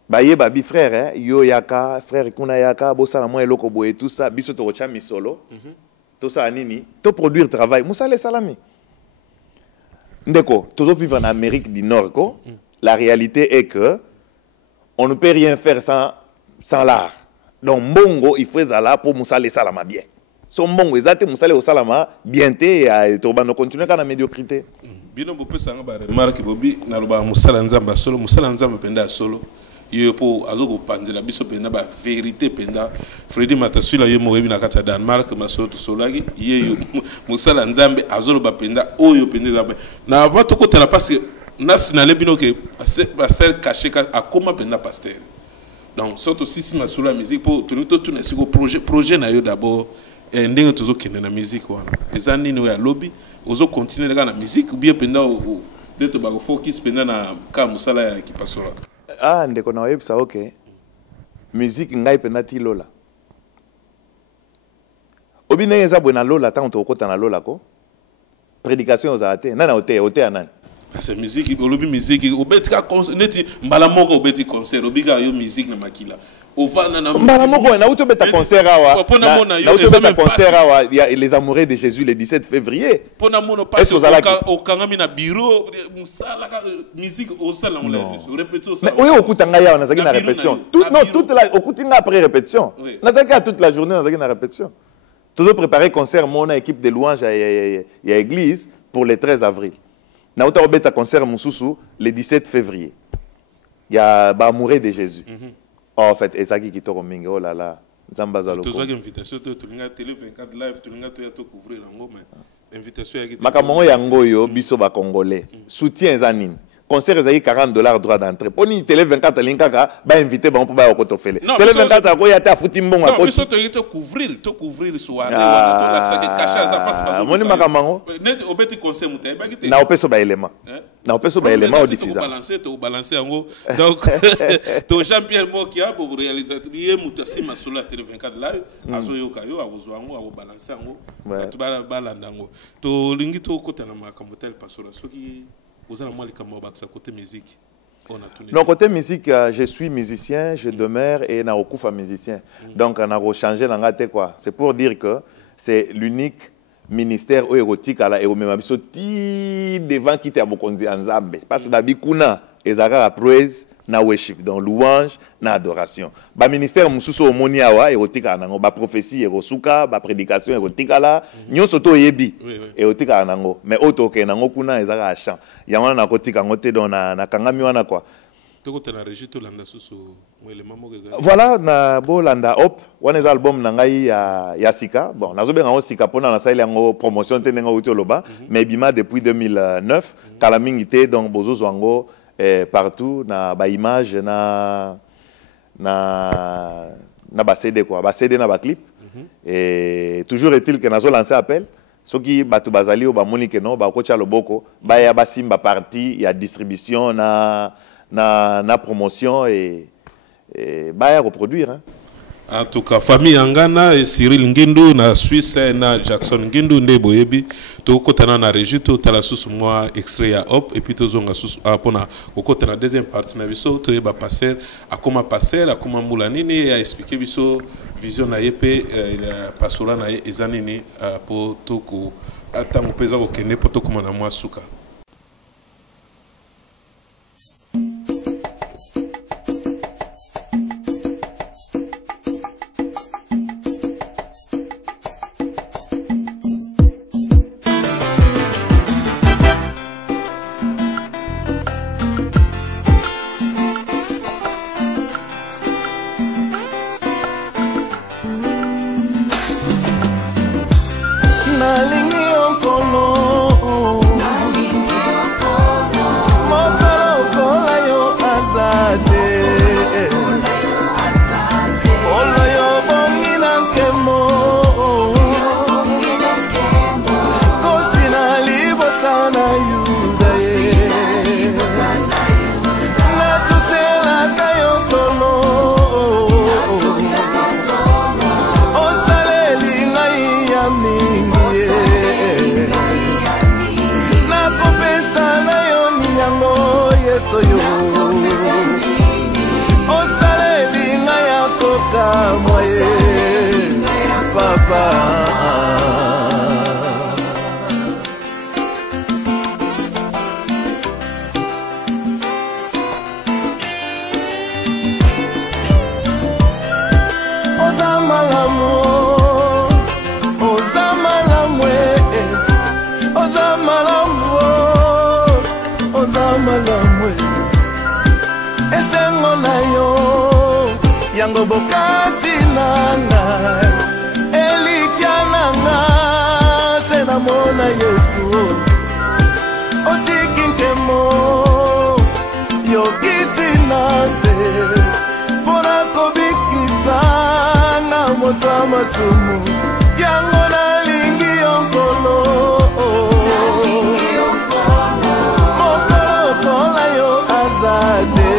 Baye babi frère, yo yaka, frère kuna yaka, bosala mo eloko boye tout ça, biso to chami solo. Tout ça nini, to produire travail. Moussala salami. Ndeko, toujours vivre en Amérique du Nord ko. La réalité est que on ne peut rien faire sans l'art. Donc mbongo il faut ça pour Moussala salama bien. Son bon exact musale au salama bien té et to bano continuer kana médiocrité bino bo pesa nga ba remarque bobi na loba musala nzamba solo penda solo yo po azoko panzela biso penda ba vérité penda Freddy Matasula yo mo webi na kata Danemark maso to solagi ye musala nzambe azolo ba penda oyo penda ba na va to kotela parce que na sinale bino ke ba ser caché a comment penda pasteur donc surtout si masula musique pour tout na siko projet na yo d'abord ndenge tozo kende na musique wana eza nini ya lobby ozo continuer na musique ou bien penda o deto ba focus penda na ka musala ya kipasola ndeko na websa okay musique ngai penda ti lola obi ndenge eza bwana lola tant to kota na lola ko prédication aux athées nana ote anani c'est musique lobby musique obetika concert neti mbala moko obeti concert obiga yo musique na makila Mbala moko na uto beta concert awa na uto beta concert awa il y a les amoureux de Jésus le 17 février pona mono passe au kangami na bureau musala musique au salon on répète au salon mais oyo okutanga ya na zaki na répétition toute la okutinga après répétition na zaki toute la journée na zaki na répétition toujours préparer concert mona équipe de louange à église pour le 13 avril na uto beta concert mususu le 17 février il y a ba amoureux de Jésus. En fait, et ça qui t'a remis, oh là là, Zambaza loko. Tu as une invitation, tu as télé 24 live, tu as tout couvrir l'ango, mais invitation à qui? Makamongo yango yo, biso ba congolais, soutien zanine. Concert ezaki $40 droit d'entrée. Poni télé 24 linkaka, ba invité ba on peut ba okotofele. Télé 24 ko yata futi mbongo akoti. Non, biso to couvrir soirée wana to la saki cacha ça passe pas. Moni makamongo. Net obeti concert mutai ba kite. Na opeso ba élément. Na opeso ba élément au diffuser. To balancer yango. Donc to Jean-Pierre Mokia pour réalisateur yé mutasi masolo télé 24 live azo yoka yo akozwa yango abo balancer yango. To ba landango. To lingi to kotana makambo tel pasola soki vous allez moi les côté musique. Non, côté musique, je suis musicien, je demeure et na okufa musicien. Donc on a rechangé l'angate quoi. C'est pour dire que c'est l'unique ministère érotique à la Eromemabiso ti devant qui à Bokondi Nzambe. Parce que babi kuna ezaka praise na worship, dans louange na adoration. Ba ministère mususu omoni awa érotique nango, ba prophétie erosuka, ba prédication érotique la, nyonso to yebi érotique nango. Mais auto ke nango kuna ezaka chant. Yango na kotika ngote don na kangami wana quoi. Voilà, na bolanda hop, on est album nangai ya sika. Bon, nazo benga o sika pona na saili yango promotion te nenga uti oloba, mais bima depuis 2009, kala mingi te donc bozo zwango partout na ba image na ba CD quoi, ba CD na ba clip. Et toujours est-il que nazo lancé appel. Ce qui batu bazali o ba monique non ba ko tia loboko, ba ya ba simba partie ya distribution na promotion et bah reproduire hein. En tout cas famille Angana et Cyril Ngindu na Suisse na Jackson Ngindu nde boyebi to kotana na régie to tala susu moi extrait ya hop et puis to zonga susu pona kokotana deuxième partie na biso to ba passer akoma mula nini ya expliquer biso vision na yepe pasura na ezanini po to ko atango peza ko kende po to koma na mwa suka. Yango bokasi nanga elikia nanga sena mona Yesu otiki nkemo yokiti nase pona kobikisa na moto masumu yango nalingi onkolo mokolo yo azade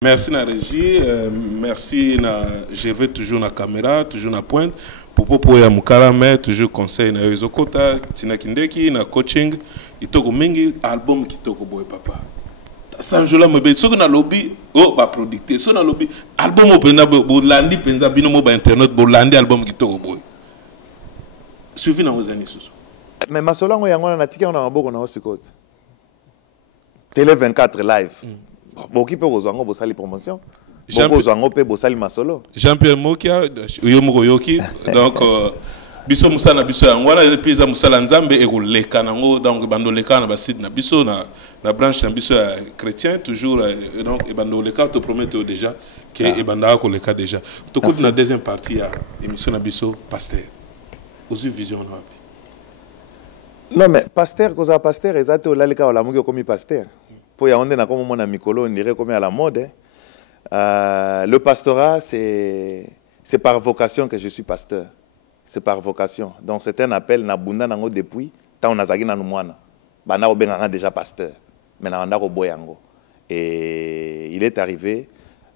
Merci na régie, merci na Gervais toujours na caméra, toujours na pointe. Popo ya mukarame toujours conseil na ezokota tina kindeki na coaching itoko mingi album kitoko boy papa. Sanjola Mebe, ce qu'on a lobby, oh, bah, producteur, ce qu'on a lobby, album au Penda, Bolandi, Penda, Binomo, internet, Bolandi, album qui tourne au boy. Suivi dans vos années, mais ma solango yango na tika on a beaucoup na osikote. Télé 24 live. Bon qui peut ozango bo sali promotion. Bon ozango pe bo sali masolo. Jean-Pierre Mokia, Yomo Yoki, donc biso musala biso yango wana pisa musala nzambe e ko leka nango donc bando leka na basite na biso na branche na biso chrétien toujours donc e bando leka to promettre déjà que e banda ko leka déjà. To ko na deuxième partie ya émission na biso pasteur. Ozu vision na wapi? Non, mais pasteur, cause à pasteur, exactement, là, les cas, on l'a mis comme pasteur. Pour y aller, on a comme mon ami Colo, on dirait comme à la mode. Le pastorat, c'est par vocation que je suis pasteur. C'est par vocation. Donc, c'est un appel, Nabunda, Nango, depuis, tant on a zagi dans nous, Bana, on déjà pasteur. Mais on a au boyango. Et il est arrivé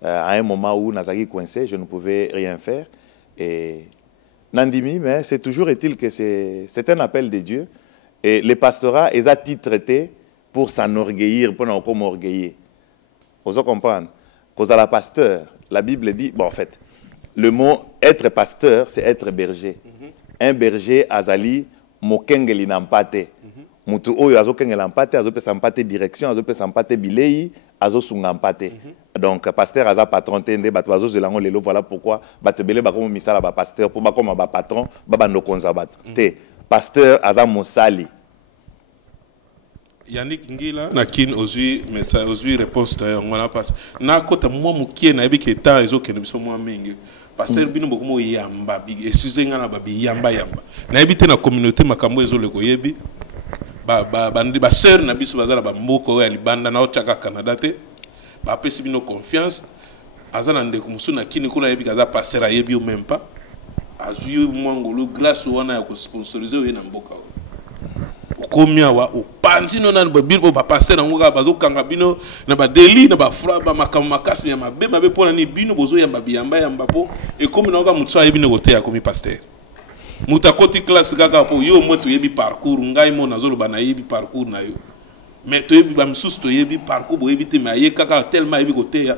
à un moment où Nazagi coincé, je ne pouvais rien faire. Et Nandimi, mais c'est toujours est-il que c'est un appel de Dieu. Et les pastorats, ils ont été traités pour s'enorgueillir, pour nous orgueillir. Vous comprenez? Cause à la pasteur, la Bible dit, bon en fait, le mot être pasteur, c'est être berger. Un berger, azali, mokengeli nampate. Mutu oyo azo kengeli nampate, azo pe sampate direction, azo pe sampate bilei, azo sungampate. Donc pasteur aza patron tende, batu azo zelango lelo, voilà pourquoi batu bele ba comme misala ba pasteur, pour ba comme ba patron, ba no konza batu. Te pasteur aza mosali. Yannick Ngila na kin ozui message ozui réponse d'ailleurs on a passe na kota moi mukie na ebi keta ezo kene biso moi mingi pasteur bino bokomo yamba big excusez nga na ba yamba na ebi te na communauté makambo ezo le koyebi ba sœur na biso bazala ba mboko ya libanda na ochaka Canada te ba pesi bino confiance azana ndeko musu na kini kuna ebi kaza pasteur ayebi même pas azui mwangolo grâce wana ya ko sponsoriser yo na mboka komia wa opantino na bibilo ba passer na ngoka bazo kanga bino na ba deli na ba fra ba makasi ya mabe pona ni bino bozo ya babiyamba ya mbapo e comme na ngoka mutso ayebi ne kote ya komi pasteur muta koti classe kaka po yo moto yebi parcours ngai mo nazolo bana yebi parcours na yo mais to yebi ba msusu to yebi parcours bo yebi te ma ye kaka tellement yebi kote ya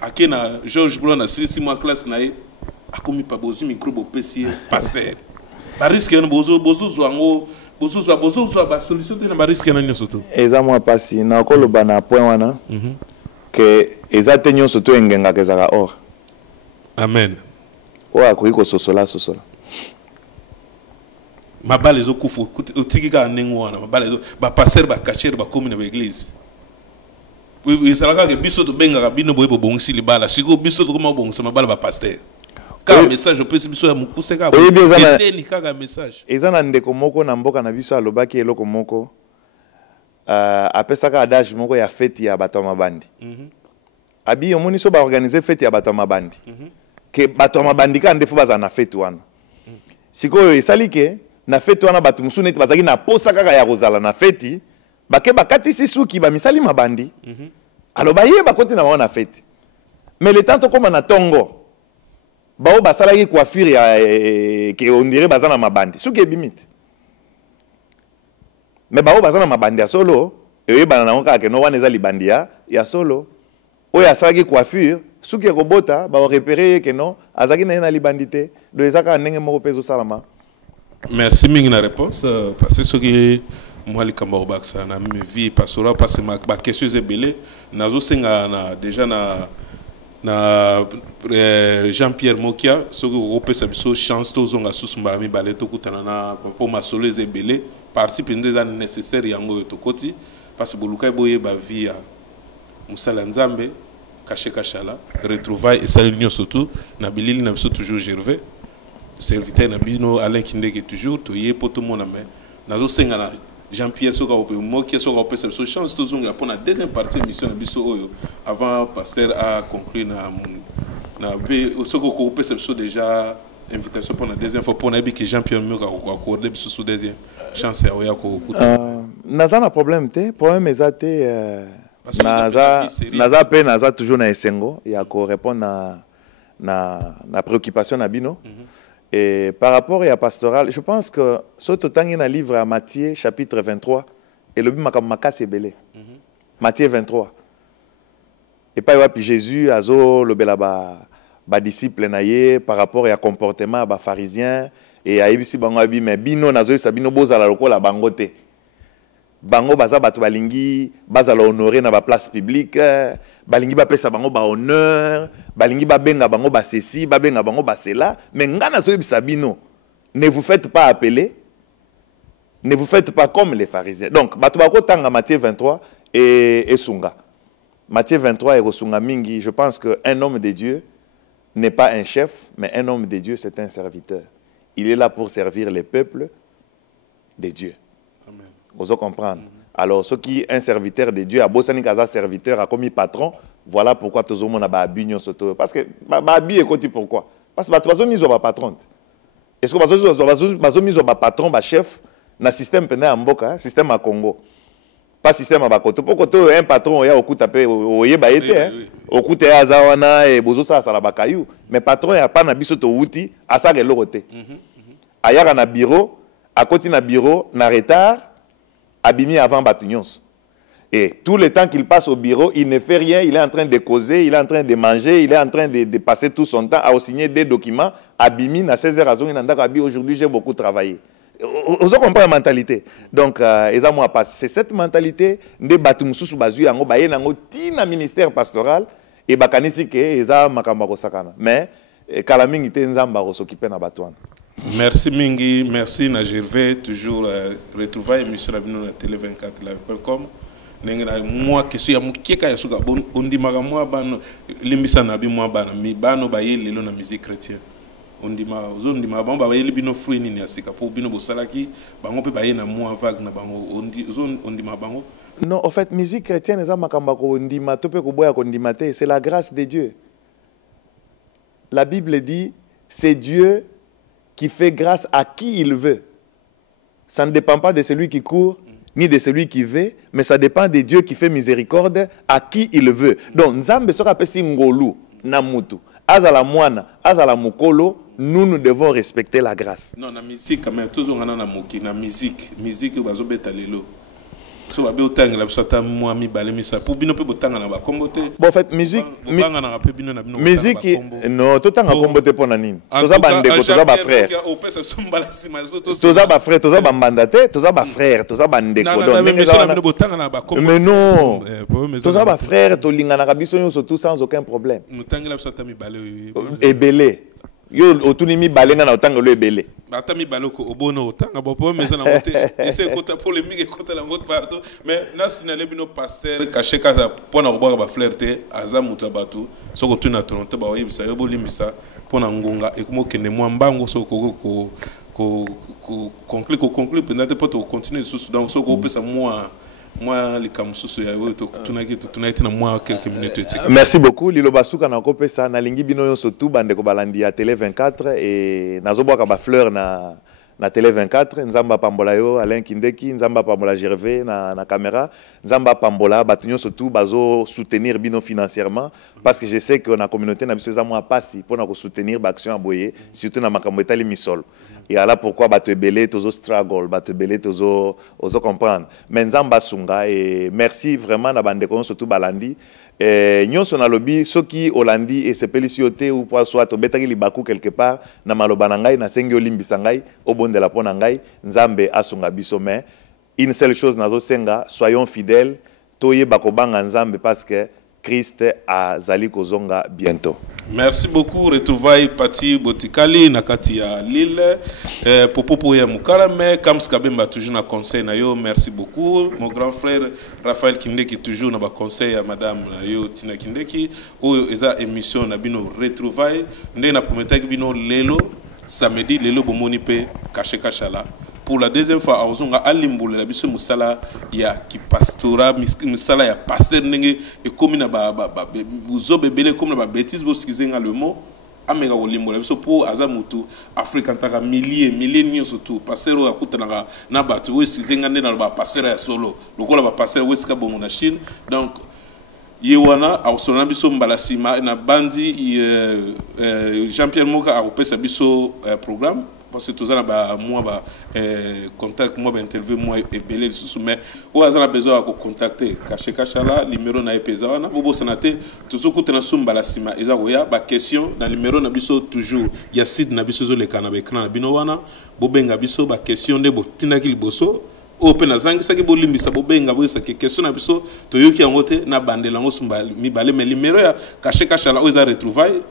akena George Brown na 6 mois classe na ye akomi pa bozo micro bo pesi pasteur ba risque no bozo zwango bozo ba solution te na ba risque na nyoso to eza moi pasi na ko loba na point wana que eza te nyoso to engenga ke zaka or amen o akoki ko sosola mabale zo kufu utikika nengo wana mabale zo ba passer ba cacher ba commune ba église oui salaka ke biso to benga bino boyebo bongisi libala siko biso to koma bongisa mabale ba pasteur car message opesi biso ya mukuseka eteni kaka message eza na ndeko moko na mboka na biso alobaki eloko moko apesaka adage moko ya fête ya bato mabandi abi omoni so ba organiser fête ya bato mabandi ke bato mabandi ka ndefo baza na fête wana sikoyo esali ke na fête wana bato musu neti bazaki na posa kaka ya kozala na fête bake bakatisi suki ba misali mabandi aloba ye bakote na wana fête mais le temps to koma na tongo bao basala ki coiffure ya que on dirait bazana mabandi suki ebimite mais bao bazana mabandi ya solo e bana na onka ke no wana eza libandi ya solo o ya sala ki coiffure suki ekobota ba repérer que non azaki na libandi te do ezaka ndenge moko pezo salama. Merci mingi na réponse parce que ce qui moi les Camerounais ça na me vie pastoral parce que ma question est belé nazo senga na déjà na Jean-Pierre Mokia ce que vous peut savoir chance tous on a sous mbalami balé to kutana na pour ma soleil belé partie pendant des nécessaires yango to koti parce que boluka boye ba vie ya musala nzambe caché cachala retrouvailles et salut surtout na bilili na biso toujours Gervais serviteur na bino Alain Kindeke toujours to yé poto mona mais nazo senga na Jean-Pierre Soka Ope Mokia Soka Ope cette chance tous on pour la deuxième partie de l'émission na biso oyo avant pasteur a conclu na Soka Ope cette déjà invitation pour la deuxième fois pour na bi que Jean-Pierre Moka ko accorder biso sous deuxième chance ya oya ko naza na problème te problème ezate naza pe naza toujours na esengo ya ko répondre na préoccupation na bino. Et par rapport à pastoral, je pense que ce totangi na livre à Matthieu chapitre 23 et le bimakam makase belé. Matthieu 23. et pas wapi Jésus azo lobela ba disciple na ye par rapport à comportement ba pharisien et ayebisi bango abi mais bino nazo sabino bozala lokola bango te bango baza batu balingi bazala honorer na ba place publique balingi ba pesa bango ba honneur balingi ba benga bango ba ceci ba benga bango ba cela mais ngana zo yebisa bino ne vous faites pas appeler. Ne vous faites pas comme les pharisiens. Donc, Matthieu 23 et Sunga. Matthieu 23 et Sunga Mingi, je pense qu'un homme de Dieu n'est pas un chef, mais un homme de Dieu, c'est un serviteur. Il est là pour servir les peuples de Dieu. Amen. Vous comprenez? Alors, ce qui est un serviteur de Dieu, Abosani Kaza serviteur, a commis patron, voilà pourquoi tout le monde a abignon soto. Parce que, Babi est côté pourquoi? Parce que, tu as mis au patron. Est-ce que tu as mis au patron, chef? Na système pene à Mboka, système à Congo. Pas système à Bakoto. Pour que un patron ya okuta pe oye ba été okuta ya zawana et bozo sa sala bakayou. Mais patron ya pas na biso to wuti asa ke lorote. Aya na bureau, à côté na bureau, na retard, abimi avant batunyons. Et tout le temps qu'il passe au bureau, il ne fait rien, il est en train de causer, il est en train de manger, il est en train de passer tout son temps à signer des documents. Abimi na 16h à zone nanda abi aujourd'hui j'ai beaucoup travaillé. Vous comprenez la mentalité. Donc, c'est cette mentalité de Batumsusu Bazu yango baye nango tina ministère pastoral et bakanisi ke eza makamba ko sakana. Mais kala mingi te nzamba ko s'occuper na batwana. Merci mingi, merci na Gervais toujours retrouver émission na bino na télé 24 live.com. Nenga moi question ya mukeka ya suka ondi maka moi bano limbisa na bi moi bana mi bano baye lelo na musique chrétienne. On dit ma bamba ba yeli bino fruit ni asika pour bino bosalaki bango pe baye na moi vague na bango on dit ma bango. Non, en fait musique chrétienne eza makamba ko ndima to pe ko boya ko ndima te, c'est la grâce de Dieu. La Bible dit c'est Dieu qui fait grâce à qui il veut. Ça ne dépend pas de celui qui court ni de celui qui veut, mais ça dépend de Dieu qui fait miséricorde à qui il veut. Donc nzambe sera pesi ngolu na mutu. Azala mwana, azala mukolo, nous devons respecter la grâce. Non, la musique, quand même, toujours on a la musique, musique, bazo betalelo. So ba beotanga la bisata moi mi balemi ça pour bino pe botanga na ba kombote. Bon en fait musique botanga na pe bino na bino. Musique non, totanga kombote pona nini. Toza ba ndeko, toza ba frère. Toza ba frère, toza ba mandate, toza ba frère, toza ba ndeko. Mais non. Toza ba frère, to lingana ka biso nyonso tout sans aucun problème. Mutanga la bisata mi bale. Ebele. Yo otunimi balenga na otanga lo ebele. Batami baloko obono otanga bopo mais na moté essayer kota polémique kota la moto partout mais national bino pasteur caché kaza pona ko ba flirter aza muta batu soko tuna tonto ba oyibisa yo bolimisa pona ngonga e komo kende mo mbango soko ko conclure peut-être pas continuer sous donc soko pesa moi merci beaucoup Lilo Basuka na kopesa na lingi bino yo surtout bande ko balandi ya télé 24 et nazoboka ba fleur na télé 24 nzamba pambola yo Alain Kindeki nzamba pambola Gervais na caméra nzamba pambola batunyo surtout bazo soutenir bino financièrement parce que je sais que na communauté na biso za moi passi pour na ko soutenir ba action aboyer surtout na makambo etali misolo. Et alors pourquoi tu belé tozo struggle, tu belé tozo comprendre. Mais nzamba sunga et merci vraiment na bande ko surtout balandi. Nyonso na lobby ceux qui Hollandi et sepelicioté ou pour soit betaki libaku quelque part na maloba na ngai na sengi olimbisa ngai obondela pona ngai nzambe asunga biso mais une seule chose nazo senga soyons fidèles toye bakobanga nzambe parce que Christ a zali kozonga bientôt. Merci beaucoup. Retrouvaille Pati Botikali, Nakati ya Lille, Popopo ya Mukarame, Kams Kabemba toujours na conseil na yo. Merci beaucoup. Mon grand frère Raphaël Kindeki toujours na ba conseil à madame na yo Tina Kindeki. Oyo eza émission na bino Retrouvaille. Nde na prometaki bino lelo samedi lelo bomoni pe caché kachala. Pour la deuxième fois, on a alimboulé la biso musala ya ki pastora musala ya pasteur nenge et comme na ba buzo bebele comme na ba bêtise bo skizenga le mot amega olimbola biso pour azamutu africain taka milliers surtout pasteur ya kutana na batu we skizenga na ba pasteur ya solo lokola ba pasteur we ska bomo na Chine donc yewana ausona biso mbalasima na bandi Jean-Pierre Moka a opesa biso programme parce que tout ça moi contact moi interview moi et belé sous mais ou a besoin de contacter caché là numéro na epeza na bobo sanate toujours kuti na sumba la sima eza koya ba question na numéro na biso toujours ya site na biso zo le kana ba écran na bino wana bobenga biso ba question de botinaki liboso open azangi saki bolimbisa bobenga boyesa ke question na biso toyoki yango te na bandela ngo sumba mibale mais numéro ya caché là oza retrouvaille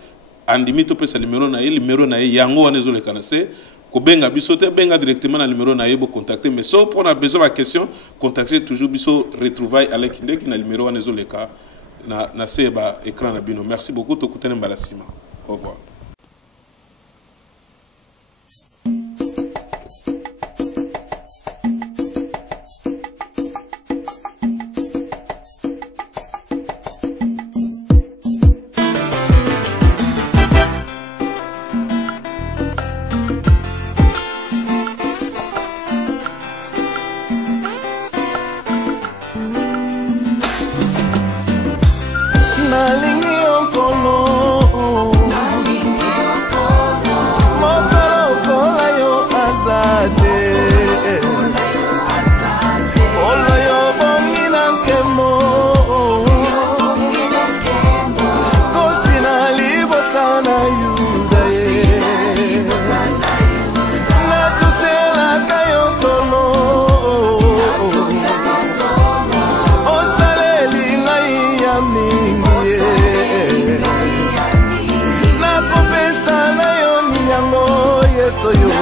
andimi to pesa numéro na ye yango wana ezo le kana se ko benga biso te benga directement na numéro na ye bo contacter mais so pour na besoin de question contacter toujours biso retrouvaille avec ndeki na numéro wana ezo le ka na se ba écran na bino. Merci beaucoup to kutene mbalasima. Au revoir. Soy yo.